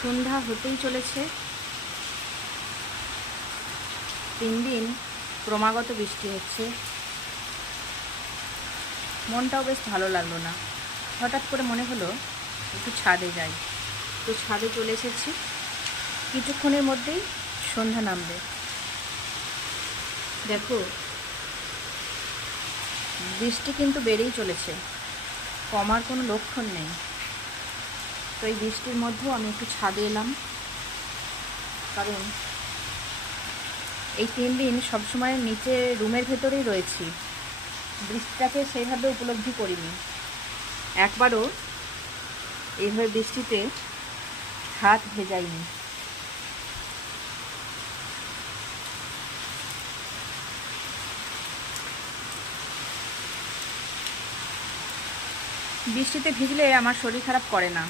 সন্ধ্যা হতেই চলেছে। 3 দিন ক্রমাগত বৃষ্টি হচ্ছে। মনটাও বেশ ভালো লাগলো না। হঠাৎ করে মনে হলো একটু ছাদে যাই। তো ছাদে চলে এসেছি। কিছুক্ষণের মধ্যেই সন্ধ্যা নামবে। দেখো, বৃষ্টি কিন্তু বেড়েই চলেছে, কমার কোনো লক্ষণ নেই। তো এই বৃষ্টির মধ্যেও আমি একটু ছাদে এলাম, কারণ এই 3 দিন সবসময় নিচে রুমের ভেতরেই রয়েছি। বৃষ্টিটাকে সেইভাবে উপলব্ধি করিনি। একবারও এইভাবে বৃষ্টিতে হাত ভেজাইনি। বৃষ্টিতে ভিজলে আমার শরীর খারাপ করে না।